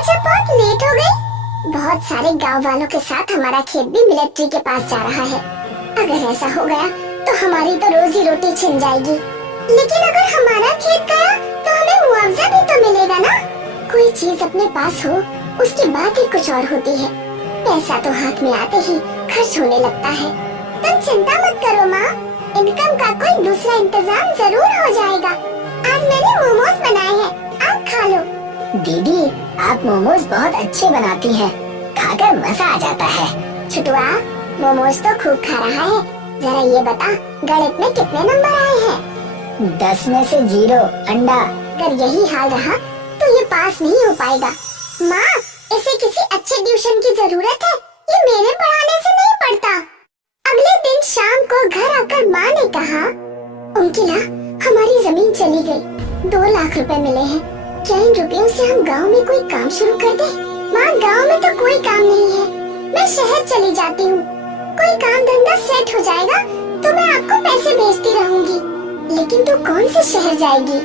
आज आप बहुत लेट हो गई। बहुत सारे गांव वालों के साथ हमारा खेत भी मिलिट्री के पास जा रहा है। अगर ऐसा हो गया तो हमारी तो रोजी रोटी छिन जाएगी। लेकिन अगर हमारा खेत गया तो हमें मुआवजा भी तो मिलेगा ना। कोई चीज अपने पास हो उसकी बात ही कुछ और होती है। पैसा तो हाथ में आते ही खर्च होने लगता है। तुम चिंता मत करो माँ, इनकम का कोई दूसरा इंतजाम जरूर हो जाएगा। आज मैंने मोमोज बनाए हैं, आप खा लो। दीदी, आप मोमोज बहुत अच्छे बनाती हैं, खाकर मजा आ जाता है। छुटुआ, मोमोज तो खूब खा रहा है। जरा ये बता, गणित में कितने नंबर आए हैं? 10 में से 0 अंडा। अगर यही हाल रहा तो ये पास नहीं हो पाएगा। माँ, इसे किसी अच्छे ट्यूशन की जरूरत है, ये मेरे पढ़ाने से नहीं पढ़ता। अगले दिन शाम को घर आकर माँ ने कहा, अंकिला, हमारी जमीन चली गई, 2 लाख रुपए मिले हैं। क्या इन रुपयों से हम गांव में कोई काम शुरू कर दें? माँ, गांव में तो कोई काम नहीं है, मैं शहर चली जाती हूँ। कोई काम धंधा सेट हो जाएगा तो मैं आपको पैसे भेजती रहूंगी। लेकिन तू कौन से शहर जाएगी?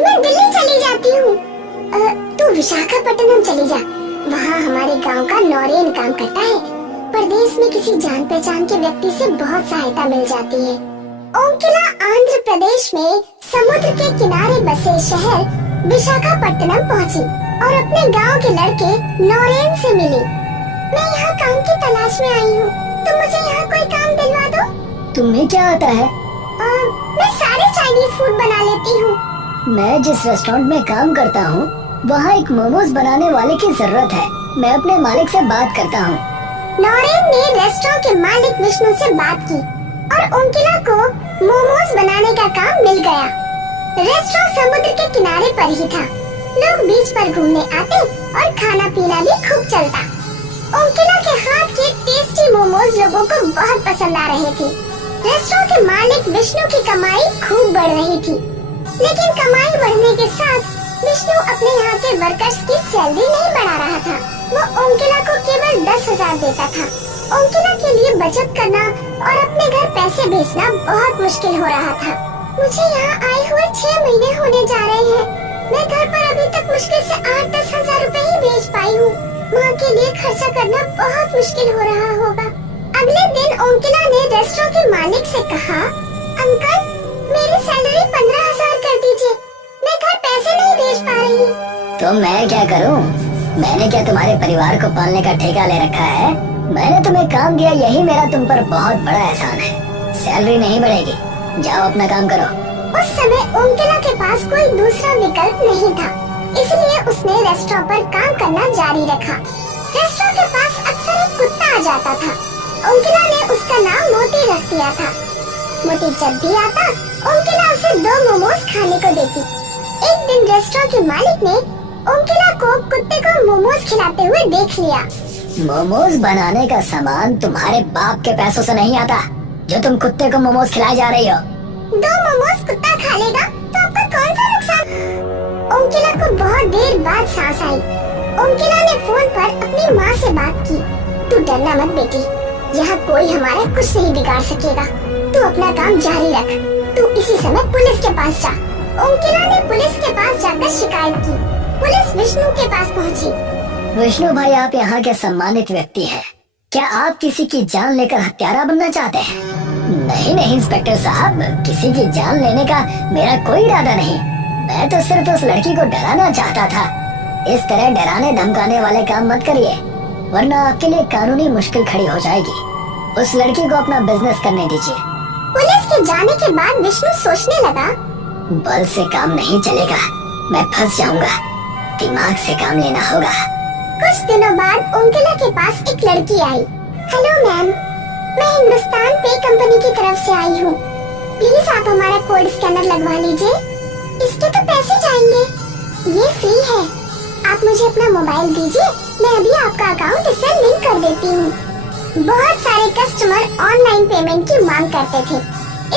मैं दिल्ली चली जाती हूँ। तू विशाखापट्टनम चली जा, वहाँ हमारे गांव का नौरेन काम करता है। प्रदेश में किसी जान पहचान के व्यक्ति से बहुत सहायता मिल जाती है। ओंकिला आंध्र प्रदेश में समुद्र के किनारे बसे शहर विशाखापट्टनम पहुंची और अपने गांव के लड़के नौरेन से मिली। मैं यहाँ काम की तलाश में आई हूँ, तुम मुझे यहाँ कोई काम दिलवा दो। तुम्हें क्या आता है? मैं सारे चाइनीज फूड बना लेती हूँ। मैं जिस रेस्टोरेंट में काम करता हूँ वहाँ एक मोमोज बनाने वाले की जरूरत है। मैं अपने मालिक से बात करता हूँ। नौरेन ने रेस्टोरेंट के मालिक विष्णु से बात की और ओंकिला को मोमोज बनाने का काम मिल गया। रेस्टोरेंट समुद्र के किनारे पर ही था। लोग बीच पर घूमने आते और खाना पीना भी खूब चलता। ओंकिला के हाथ के टेस्टी मोमोज लोगों को बहुत पसंद आ रहे थे। रेस्टोरेंट के मालिक विष्णु की कमाई खूब बढ़ रही थी। लेकिन कमाई बढ़ने के साथ विष्णु अपने यहाँ के वर्कर्स की सैलरी नहीं बढ़ा रहा था। वो ओंकिला को केवल 10,000 देता था। ओंकिला के लिए बचत करना और अपने घर पैसे भेजना बहुत मुश्किल हो रहा था। मुझे यहाँ आए हुए 6 महीने होने जा रहे हैं। मैं घर पर अभी तक मुश्किल से 8-10 हजार रुपए ही भेज पाई हूँ। माँ के लिए खर्चा करना बहुत मुश्किल हो रहा होगा। अगले दिन ओंकिला ने रेस्टोरेंट के मालिक से कहा, अंकल, मेरी सैलरी 15,000 कर दीजिए, मैं घर पैसे नहीं भेज पा रही। तो मैं क्या करूं? मैंने क्या तुम्हारे परिवार को पालने का ठेका ले रखा है? मैंने तुम्हें काम दिया, यही मेरा तुम पर बहुत बड़ा एहसान है। सैलरी नहीं बढ़ेगी, जाओ अपना काम करो। उस समय ओंकिला के पास कोई दूसरा विकल्प नहीं था, इसलिए उसने रेस्टोरेंट पर काम करना जारी रखा। रेस्टोरेंट के पास अक्सर एक कुत्ता आ जाता था। ओंकिला ने उसका नाम मोती रख दिया था। मोती जब भी आता, ओंकिला उसे 2 मोमोज खाने को देती। एक दिन रेस्टोरेंट के मालिक ने ओंकिला को कुत्ते को मोमोज खिलाते हुए देख लिया। मोमोज बनाने का सामान तुम्हारे बाप के पैसों से नहीं आता, जो तुम कुत्ते को मोमोज खिला जा रही हो। 2 मोमोज कुत्ता खा लेगा तो आपका कौन सा नुकसान? ओंकिला को बहुत देर बाद सांस आई। ओंकिला ने फोन पर अपनी माँ से बात की। तू डरना मत बेटी, यहाँ कोई हमारा कुछ नहीं बिगाड़ सकेगा। तू अपना काम जारी रख। तू इसी समय पुलिस के पास जा। ओंकिला ने पुलिस के पास जाकर शिकायत की। पुलिस विष्णु के पास पहुँची। विष्णु भाई, आप यहाँ के सम्मानित व्यक्ति हैं। क्या आप किसी की जान लेकर हत्यारा बनना चाहते हैं? नहीं नहीं इंस्पेक्टर साहब, किसी की जान लेने का मेरा कोई इरादा नहीं। मैं तो सिर्फ उस लड़की को डराना चाहता था। इस तरह डराने धमकाने वाले काम मत करिए, वरना आपके लिए कानूनी मुश्किल खड़ी हो जाएगी। उस लड़की को अपना बिजनेस करने दीजिए। पुलिस के जाने के बाद विष्णु सोचने लगा, बल से काम नहीं चलेगा, मैं फंस जाऊंगा। दिमाग से काम लेना होगा। कुछ दिनों बाद ओंकिला के पास एक लड़की आई। हेलो मैम, मैं हिंदुस्तान पे कंपनी की तरफ से आई हूँ। प्लीज आप हमारा कोड स्कैनर लगवा लीजिए। इसके तो पैसे जाएंगे। ये फ्री है। आप मुझे अपना मोबाइल दीजिए, मैं अभी आपका अकाउंट इससे लिंक कर देती हूँ। बहुत सारे कस्टमर ऑनलाइन पेमेंट की मांग करते थे,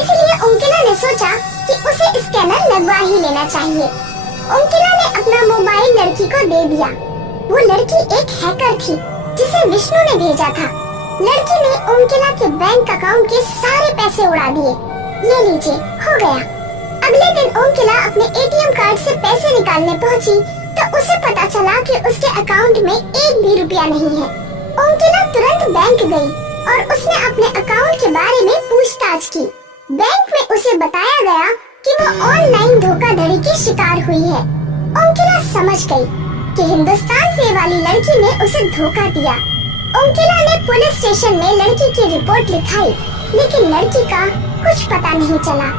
इसलिए ओंकिला ने सोचा कि उसे स्कैनर लगवा ही लेना चाहिए। ओंकिला ने अपना मोबाइल लड़की को दे दिया। वो लड़की एक हैकर थी जिसे विष्णु ने भेजा था। लड़की ने ओंकिला के बैंक अकाउंट के सारे पैसे उड़ा दिए। ये लीजिए, हो गया। अगले दिन ओंकिला अपने एटीएम कार्ड से पैसे निकालने पहुंची तो उसे पता पता चला कि उसके अकाउंट में एक भी रुपया नहीं है। ओंकिला तुरंत बैंक गई और उसने अपने अकाउंट के बारे में पूछताछ की। बैंक में उसे बताया गया कि वो ऑनलाइन धोखाधड़ी की शिकार हुई है। ओंकिला समझ गई कि हिंदुस्तान से वाली लड़की ने उसे धोखा दिया। ओंकिला ने पुलिस स्टेशन में लड़की की रिपोर्ट लिखाई, लेकिन लड़की का कुछ पता नहीं चला।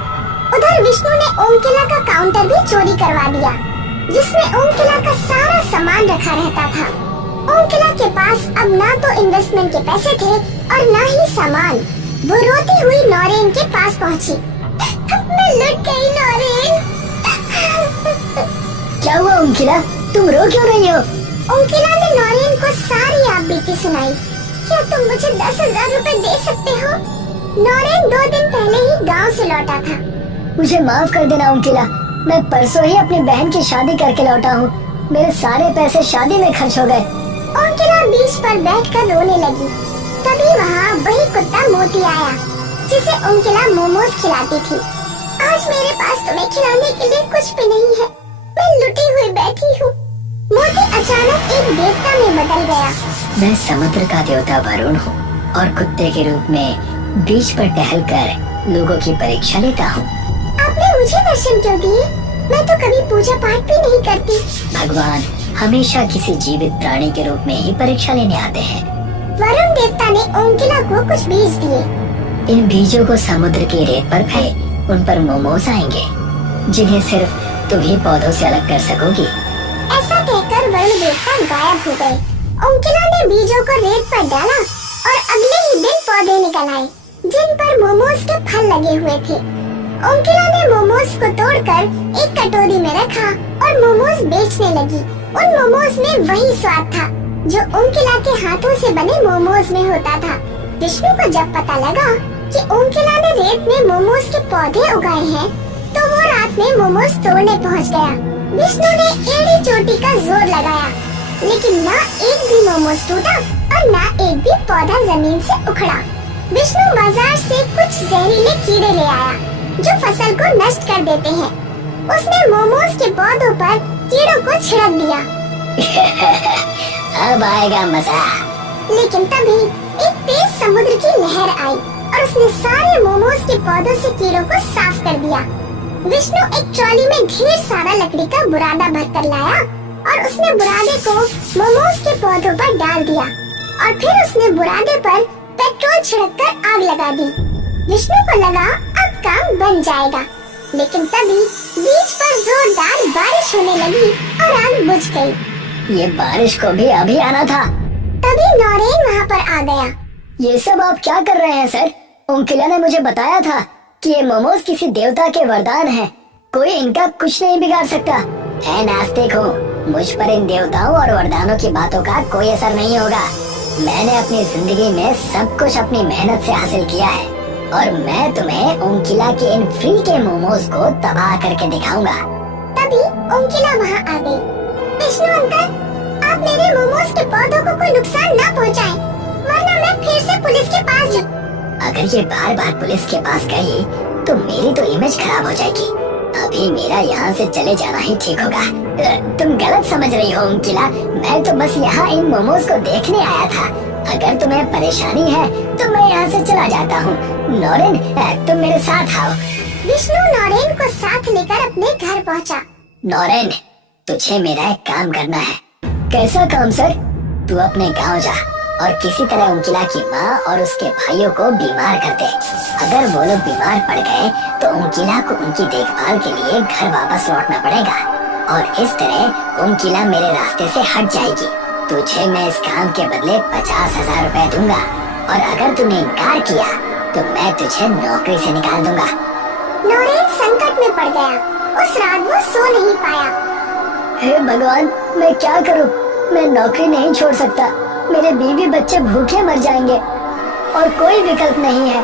उधर विष्णु ने ओंकिला का काउंटर भी चोरी करवा दिया, जिसमें ओंकिला का सारा सामान रखा रहता था। ओंकिला के पास अब ना तो इन्वेस्टमेंट के पैसे थे और ना ही सामान। वो रोती हुई नौरेन के पास पहुंची। मैं लुट गई नौरेन। क्या हुआ ओंकिला, तुम रो क्यों रही हो? ओंकिला ने नौरेन को सारी आप बीती सुनाई। क्या तुम मुझे 10,000 रुपए दे सकते हो? नौरेन 2 दिन पहले ही गांव से लौटा था। मुझे माफ कर देना ओंकिला, मैं परसों ही अपनी बहन की शादी करके लौटा हूँ। मेरे सारे पैसे शादी में खर्च हो गए। ओंकिला बीच पर बैठकर रोने लगी। तभी वहाँ वही कुत्ता मोती आया, जिसे ओंकिला मोमोज खिलाती थी। आज मेरे पास तुम्हें खिलाने के लिए कुछ भी नहीं है, मैं लुटी हुई बैठी हूँ। मोती अचानक एक देवता में बदल गया। मैं समुद्र का देवता वरुण हूँ और कुत्ते के रूप में बीच पर टहलकर लोगों की परीक्षा लेता हूँ। आपने मुझे दर्शन क्यों दिए? मैं तो कभी पूजा पाठ भी नहीं करती। भगवान हमेशा किसी जीवित प्राणी के रूप में ही परीक्षा लेने आते हैं। वरुण देवता ने ओंकिला को कुछ बीज दिए। इन बीजों को समुद्र की रेत पर फेंक, उन पर मोमोज आएंगे, जिन्हें सिर्फ तुम ही पौधों से अलग कर सकोगी। ऐसा कहकर वरुण देवता गायब हो गए। ओंकिला ने बीजों को रेत पर डाला और अगले ही दिन पौधे निकल आए, जिन पर मोमोज के फल लगे हुए थे। ओंकिला ने मोमोज को तोड़कर एक कटोरी में रखा और मोमोज बेचने लगी। उन मोमोज में वही स्वाद था जो ओंकिला के हाथों से बने मोमोज में होता था। विष्णु को जब पता लगा कि ओंकिला ने रेत में मोमोज के पौधे उगाए हैं, तो वो रात में मोमोज तोड़ने पहुंच गया। विष्णु ने एड़ी चोटी का जोर लगाया, लेकिन ना एक भी मोमोज टूटा और ना एक भी पौधा जमीन से उखड़ा। विष्णु बाजार से कुछ जहरीले कीड़े ले आया जो फसल को नष्ट कर देते हैं। उसने मोमोज के पौधों पर कीड़ों को छिड़क दिया। अब आएगा मजा। लेकिन तभी एक तेज समुद्र की लहर आई और उसने सारे मोमोज के पौधों से कीड़ों को साफ कर दिया। विष्णु एक ट्रॉली में ढेर सारा लकड़ी का बुरादा भरकर लाया और उसने बुरादे को मोमोज के पौधों पर डाल दिया और फिर उसने बुरादे पर पेट्रोल छिड़ककर आग लगा दी। विष्णु को लगा अब काम बन जाएगा, लेकिन तभी बीच पर जोरदार बारिश होने लगी और आग बुझ गई। ये बारिश को भी अभी आना था। तभी नौरेन वहाँ पर आ गया। ये सब आप क्या कर रहे हैं सर? ओंकिला ने मुझे बताया था कि ये मोमोज किसी देवता के वरदान हैं। कोई इनका कुछ नहीं बिगाड़ सकता। ऐ नास्तिक हूँ, मुझ पर इन देवताओं और वरदानों की बातों का कोई असर नहीं होगा। मैंने अपनी जिंदगी में सब कुछ अपनी मेहनत से हासिल किया है और मैं तुम्हें ओंकिला के इन फ्री के मोमोज को तबाह करके दिखाऊंगा। तभी ओंकिला वहाँ आ गई। विष्णु अंकल, आप मेरे मोमोज के पौधों को कोई नुकसान न पहुँचाएं, वरना मैं फिर से पुलिस के पास जाऊँ। अगर ये बार बार पुलिस के पास गई तो मेरी तो इमेज खराब हो जाएगी। अभी मेरा यहाँ से चले जाना ही ठीक होगा। तुम गलत समझ रही हो ओंकिला, मैं तो बस यहाँ इन मोमोज को देखने आया था। अगर तुम्हें परेशानी है तो मैं यहाँ से चला जाता हूँ। नौरेन, तुम मेरे साथ आओ। विष्णु नौरेन को साथ लेकर अपने घर पहुँचा। नौरेन, तुझे मेरा एक काम करना है। कैसा काम सर? तू अपने गांव जा और किसी तरह ओंकिला की माँ और उसके भाइयों को बीमार कर दे। अगर वो लोग बीमार पड़ गए तो ओंकिला को उनकी देखभाल के लिए घर वापस लौटना पड़ेगा और इस तरह ओंकिला मेरे रास्ते से हट जाएगी। तुझे मैं इस काम के बदले 50,000 रुपए दूंगा और अगर तूने इनकार किया तो मैं तुझे नौकरी से निकाल दूंगा। नौरेन संकट में पड़ गया। उस रात वो सो नहीं पाया। हे भगवान, मैं क्या करूं? मैं नौकरी नहीं छोड़ सकता। मेरे बीवी बच्चे भूखे मर जाएंगे और कोई विकल्प नहीं है।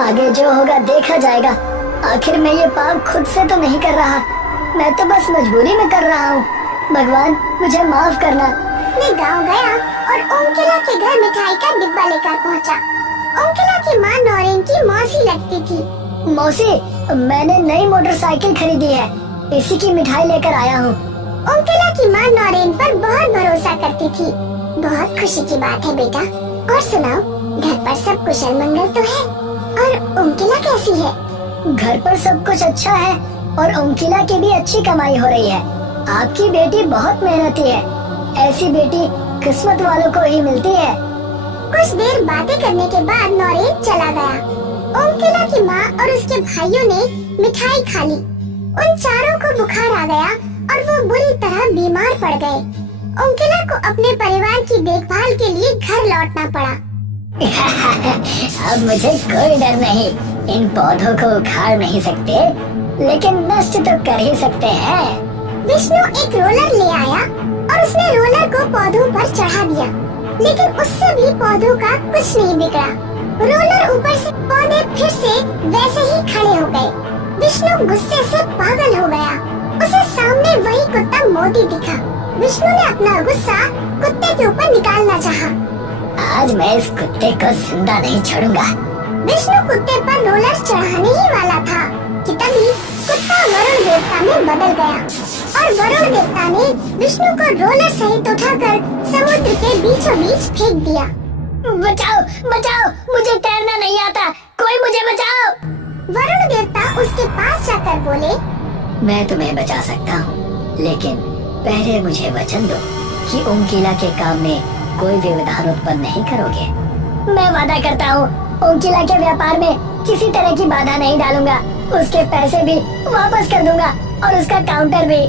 आगे जो होगा देखा जाएगा। आखिर मैं ये पाप खुद से तो नहीं कर रहा, मैं तो बस मजबूरी में कर रहा हूँ। भगवान मुझे माफ करना। मैं गांव गया और ओंकिला के घर मिठाई का डिब्बा लेकर पहुंचा। ओंकिला की माँ नौरेन की मौसी लगती थी। मौसी, मैंने नई मोटरसाइकिल खरीदी है, इसी की मिठाई लेकर आया हूँ। ओंकिला की माँ माँ नौरेन पर बहुत भरोसा करती थी। बहुत खुशी की बात है बेटा। और सुनाओ, घर पर सब कुशल मंगल तो है? और उमकिला कैसी है? घर पर सब कुछ अच्छा है और उमकिला की भी अच्छी कमाई हो रही है। आपकी बेटी बहुत मेहनती है। ऐसी बेटी किस्मत वालों को ही मिलती है। कुछ देर बातें करने के बाद नौरेन चला गया। उमकिला की माँ और उसके भाइयों ने मिठाई खा ली। उन चारों को बुखार आ गया और वो बुरी तरह बीमार पड़ गए। उमकिला को अपने परिवार की देखभाल के लिए घर लौटना पड़ा। अब मुझे कोई डर नहीं। इन पौधों को उखाड़ नहीं सकते, लेकिन नष्ट तो कर ही सकते हैं। विष्णु एक रोलर ले आया और उसने रोलर को पौधों पर चढ़ा दिया, लेकिन उससे भी पौधों का कुछ नहीं बिगड़ा। रोलर ऊपर से पौधे फिर से वैसे ही खड़े हो गए। विष्णु गुस्से से पागल हो गया। उसे सामने वही कुत्ता मोती दिखा। विष्णु ने अपना गुस्सा कुत्ते के ऊपर निकालना चाहा। आज मैं इस कुत्ते को जिंदा नहीं छोड़ूंगा। विष्णु कुत्ते पर रोलर चढ़ाने ही वाला था कि तभी कुत्ता वरुण देवता में बदल गया और वरुण देवता ने विष्णु को रोलर सहित उठाकर समुद्र के बीचों बीच फेंक दिया। बचाओ बचाओ, मुझे तैरना नहीं आता, कोई मुझे बचाओ। वरुण देवता उसके पास जाकर बोले, मैं तुम्हें बचा सकता हूँ, लेकिन पहले मुझे वचन दो कि उमकिला के काम में कोई भी विधान उत्पन्न नहीं करोगे। मैं वादा करता हूँ, उमकिला के व्यापार में किसी तरह की बाधा नहीं डालूंगा। उसके पैसे भी वापस कर दूंगा और उसका काउंटर भी।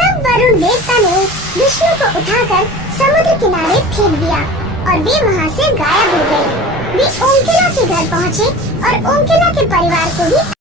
तब वरुण देवता ने विष्णु को उठाकर समुद्र किनारे फेंक दिया और वे वहाँ से गायब हो गए। वे ओमकिला के घर पहुँचे और ओमकिला के परिवार को भी